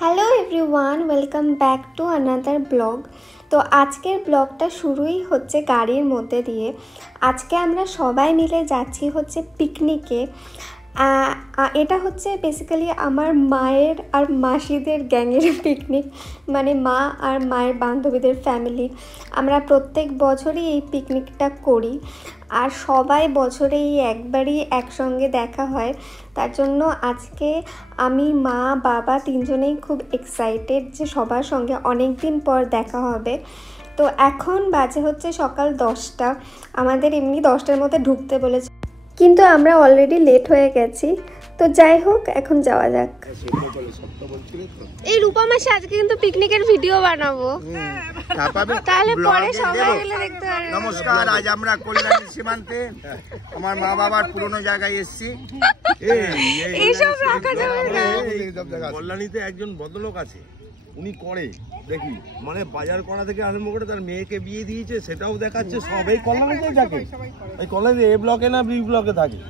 Hello everyone, welcome back to another blog. তো আজকের ব্লগটা শুরুই হচ্ছে গাড়ির মধ্যে দিয়ে। আজকে আমরা সবাই মিলে যাচ্ছি হচ্ছে পিকনিকে। এটা হচ্ছে বেসিক্যালি আমার মায়ের আর মাসিদের গ্যাংয়ের পিকনিক, মানে মা আর মায়ের বান্ধবীদের ফ্যামিলি। আমরা প্রত্যেক বছরই এই পিকনিকটা করি, আর সবাই বছরে একবারই একসঙ্গে দেখা হয়। তার জন্য আজকে আমি, মা, বাবা তিনজনেই খুব এক্সাইটেড যে সবার সঙ্গে অনেক দিন পর দেখা হবে। তো এখন বাজে হচ্ছে সকাল 10টা। আমাদের এমনি 10টার মধ্যে ঢুকতে বলেছে, কিন্তু আমরা অলরেডি লেট হয়ে গেছি। তো যাই হোক, এখন যাওয়া যাক। এই রূপা মাসি আজকে কিন্তু পিকনিকের ভিডিও বানাবো, তাহলে পরে সবাই মিলে দেখতে পারবে। নমস্কার, আজ আমরা কল্যাণী সীমান্তে আমার মা বাবার পুরনো জায়গায় এসেছি। এইসব রাখা যাবে না। কল্যাণীতে একজন ভদ্রলোক আছে, উনি করে দেখি, মানে বাজার করা থেকে আরম্ভ করে তার মেয়েকে বিয়ে দিয়েছে সেটাও দেখাচ্ছে। সব এই কল্যাণীতে থাকে, এই কল্যাণী এ ব্লকে না বি ব্লকে থাকে।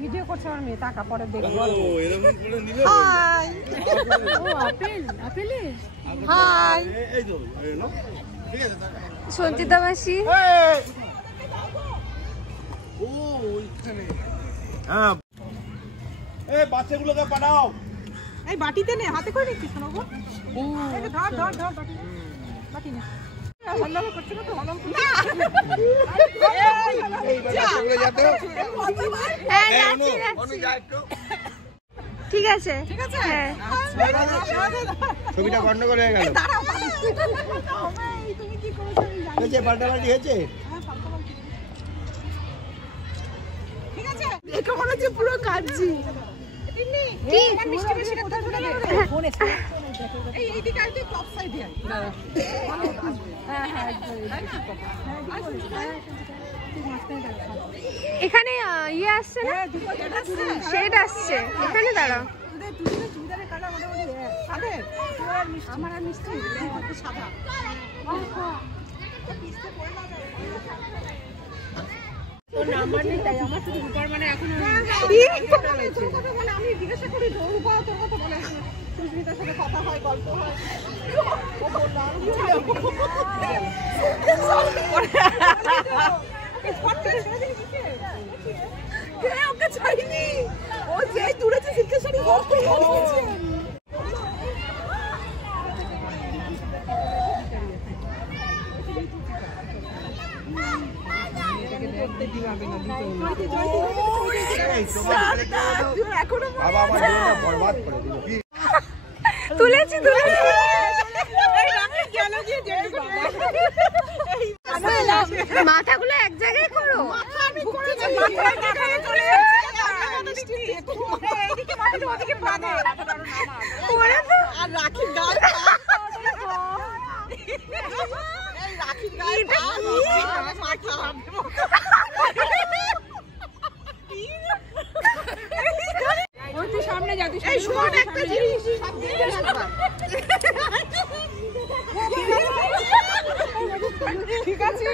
ভিডিও করছে আমার মেয়ে, টাকা পরে দেখবো। সঞ্চিতা মাসি, হ্যাঁ, এই বাচ্চাগুলোকে পাঠাও। এই বাটিতে নে, হাতে করে নিচ্ছিস না গো? ধর ধর ধর বাটি নে। ঠিক আছে ঠিক আছে, ছবিটা গন্ডগোল হয়ে গেল। পাল্টাপাল্টি হয়েছে। ঠিক আছে, দেখো মনে হচ্ছে পুরো কাঁদছি। মিষ্টি মিষ্টি কোথায় তুলে দে ফোনে। এই এইদিকে আইতে টপ সাইডে আই। হ্যাঁ হ্যাঁ, এখানে ইয়ে আসছে না, শেড আসছে, এখানে দাঁড়াও। আমার আর মিষ্টি সাদা। নাম্বার নেই তাই আমার শুধু রূপার, মানে এখন আমি জিজ্ঞাসা করি রূপা তোর কথা বলে, সুস্মিতার সাথে কথা হয়, গল্প হয়। ওকে ছাড়িনি, ও যে দূরেছে জিজ্ঞাসা করি। তুলেছি মাথাগুলো এক জায়গায় করো। সামনে যাতে একটা জিনিস ঠিক আছে।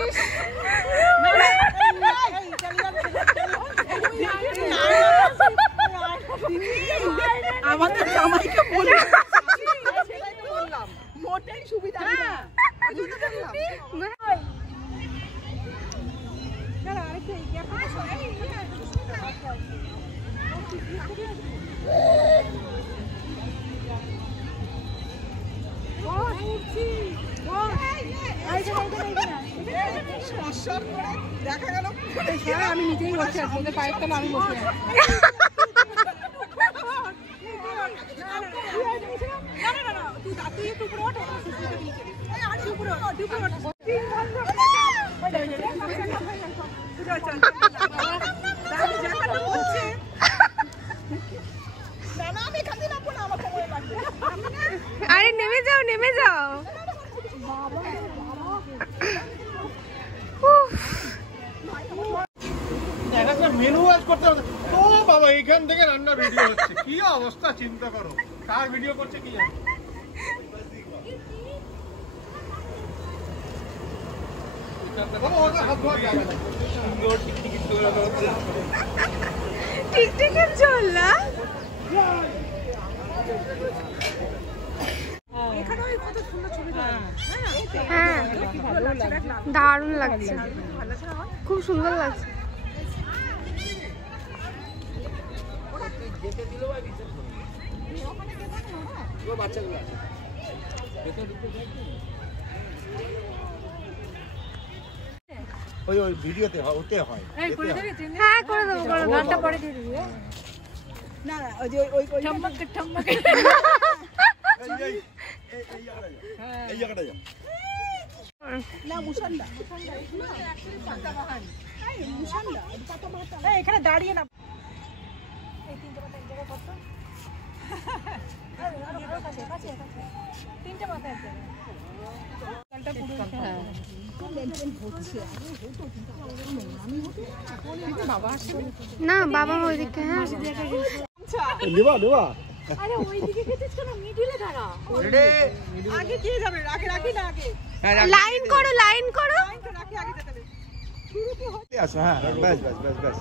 আমাদের জামাইকে বললাম মোটেই সুবিধা না। দেখা গেল আমি নিজেই বসে আছি, ওদের পায়ের তলা আমি বসে আছি। আরে নেমে যাও নেমে যাও। মেনু ওয়াচ করতে হবে তো বাবা, এখান থেকে রান্নার ভিডিও হচ্ছে, কি অবস্থা চিন্তা করো। কার ভিডিও করছে কি জানি। টিকটিকের জল না? হ্যাঁ, দারুণ লাগছে, খুব সুন্দর লাগছে। ওই ভিডিওতে ওতে হয়। হ্যাঁ, করে দেবো, গানটা পরে দিয়ে দিবি। না না, ওই যে ওই ঠম্মক ঠম্মক। এই জায়গাটা যা। না মুসান্ডা, মুসান্ডা অ্যাকচুয়ালি পাতাবাহার। এই মুসান্ডা, পাতাবাহার। এই এখানে দাঁড়িয়ে না। এই তিনটে পাতা এক জায়গায় কত? আরে কাছে কাছে কাছে। তিনটে পাতা এক জায়গায়। গালটা পুরো হ্যাঁ। মেনটেন হচ্ছে। বাবা আসে না, বাবা ওইদিকে। হ্যাঁ, লিবা লিবা। আরে ওইদিকে গেছিস কেন? মিডিলে দাঁড়া। আগে কে যাবে? আগে রাখি না আগে। লাইন করো, লাইন করো। রাখি আগে যেতে। শুরু কি হয়? আসো, হ্যাঁ, ব্যাস ব্যাস ব্যাস ব্যাস।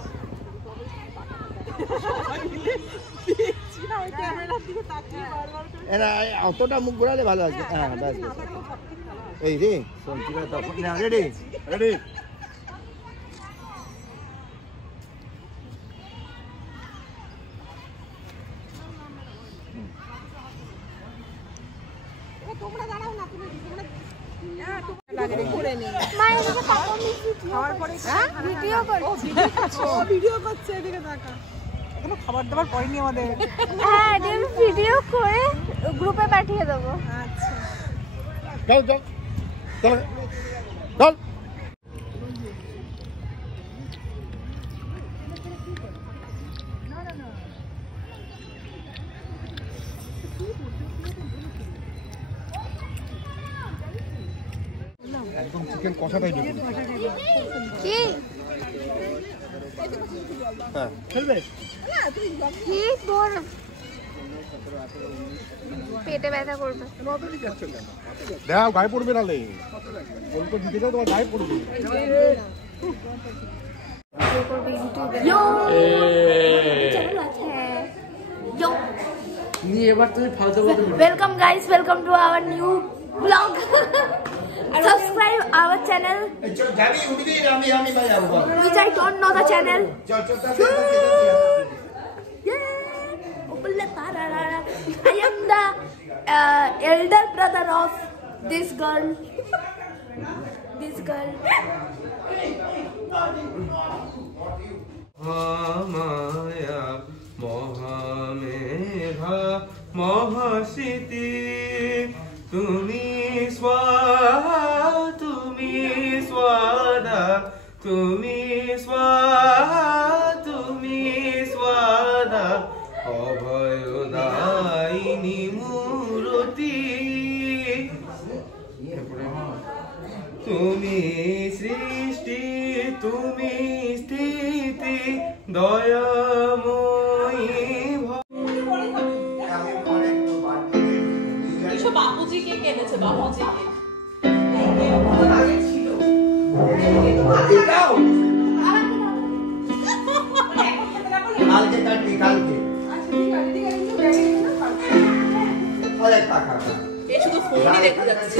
না ওই ক্যামেরার দিকে তাকিয়ে বারবার করে। এরা অতটা মুখ ঘোরালে ভালো আছে। হ্যাঁ, ব্যাস ব্যাস। এই রে, শোন ঠিক আছে, তখন না রেডি রেডি। তোমরা দাঁড়াও না, তুমি তোমরা হ্যাঁ তোমরা লাগে করে নে। মায়ের দিকে তাকাও, খাওয়ার পরে ভিডিও করো। ভিডিও করছে, এদিকে তাকা। এখনো খাবার দাবার পড়েনি আমাদের। হ্যাঁ, আমি ভিডিও করে গ্রুপে পাঠিয়ে দেবো। আচ্ছা চল চল চল চল। একদম চিকেন কষাটাই দেবো। কি হ্যাঁ, খেলবে? কি তোর পেটে ব্যথা করবে? দাও, গায়ে পড়বে নালে। অল্প দিতে যাও, তোমার গায়ে পড়বে। Welcome guys, welcome to our new vlog. Subscribe our channel, which I don't know the channel. Yeah. I am the elder brother of this girl. This girl. মায়া মহামেঘা মহাশীতি তুমি স্বাহা তুমি স্বাদা তুমি স্বাহা তুমি স্বাদা অভয়দায়িনী মূরতি তুমি সৃষ্টি তুমি স্থিতি দয়াময়ী এসব বাপুজিকে কেনেছে, বাপুজিকে কালকে কাটবি, কালকে। অনেক টাকা। এই শুধু ফোনই দেখে যাচ্ছে।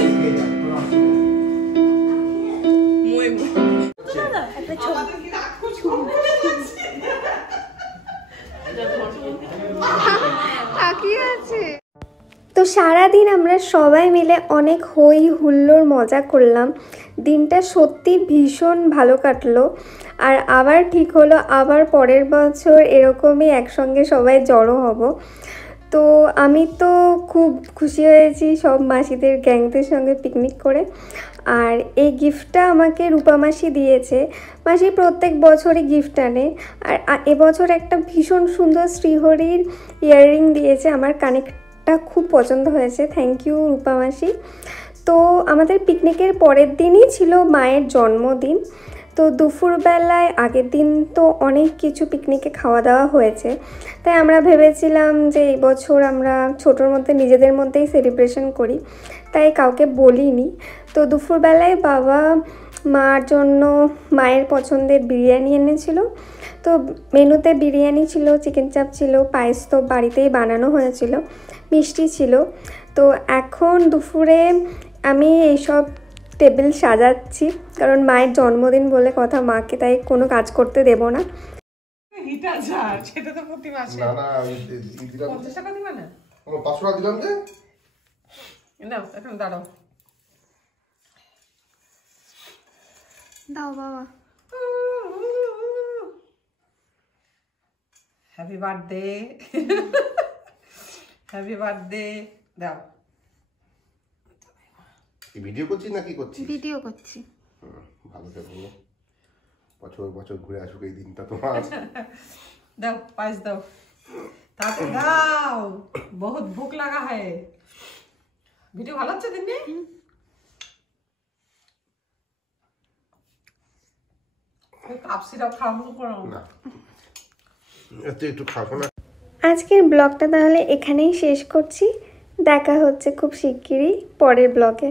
তাকিয়ে আছে। তো সারাদিন আমরা সবাই মিলে অনেক হই হুল্লোড় মজা করলাম। দিনটা সত্যি ভীষণ ভালো কাটলো। আর আবার ঠিক হলো, আবার পরের বছর এরকমই একসঙ্গে সবাই জড়ো হব। তো আমি তো খুব খুশি হয়েছি সব মাসিদের গ্যাংদের সঙ্গে পিকনিক করে। আর এই গিফটটা আমাকে রূপা মাসি দিয়েছে। মাসি প্রত্যেক বছরই গিফট আনে, আর এবছর একটা ভীষণ সুন্দর শ্রীহরির ইয়াররিং দিয়েছে। আমার কানেরটা খুব পছন্দ হয়েছে। থ্যাংক ইউ রূপা মাসি। তো আমাদের পিকনিকের পরের দিনই ছিল মায়ের জন্মদিন। তো দুপুরবেলায় আগের দিন তো অনেক কিছু পিকনিকে খাওয়া দাওয়া হয়েছে, তাই আমরা ভেবেছিলাম যে এই বছর আমরা ছোটোর মধ্যে নিজেদের মধ্যেই সেলিব্রেশন করি, তাই কাউকে বলিনি। তো দুপুরবেলায় বাবা মার জন্য মায়ের পছন্দের বিরিয়ানি এনেছিল। তো মেনুতে বিরিয়ানি ছিল, চিকেন চাপ ছিল, পায়েস তো বাড়িতেই বানানো হয়েছিল, মিষ্টি ছিল। তো এখন দুপুরে আমি এইসব টেবিল সাজাচ্ছি, কারণ মায়ের জন্মদিন বলে কথা, মাকে তাই কোনো কাজ করতে দেব না। হিটার ঝাড় সেটা তো প্রতি মাসে না না আমি দিলাম 50 টাকা দিবা না? 500 টাকা দিলাম যে। নাও এখন দাঁড়াও। দাও বাবা। Happy birthday, happy birthday. দাও। কি ভিডিও করছিস না কি করছিস? ভিডিও করছি। ভালো থেকো, বছর বছর ঘুরে আসুক এই দিনটা তোমার। দাও পায়েস দাও, তাড়াতাড়ি দাও, বহুত ভুক লাগা হ্যায়। ভিডিও ভালো হচ্ছে দিন কাপ সিরাপ খাওয়া করো না একটু খাবো না। আজকের ব্লগটা তাহলে এখানেই শেষ করছি। দেখা হচ্ছে খুব শিগগিরই পরের ব্লগে।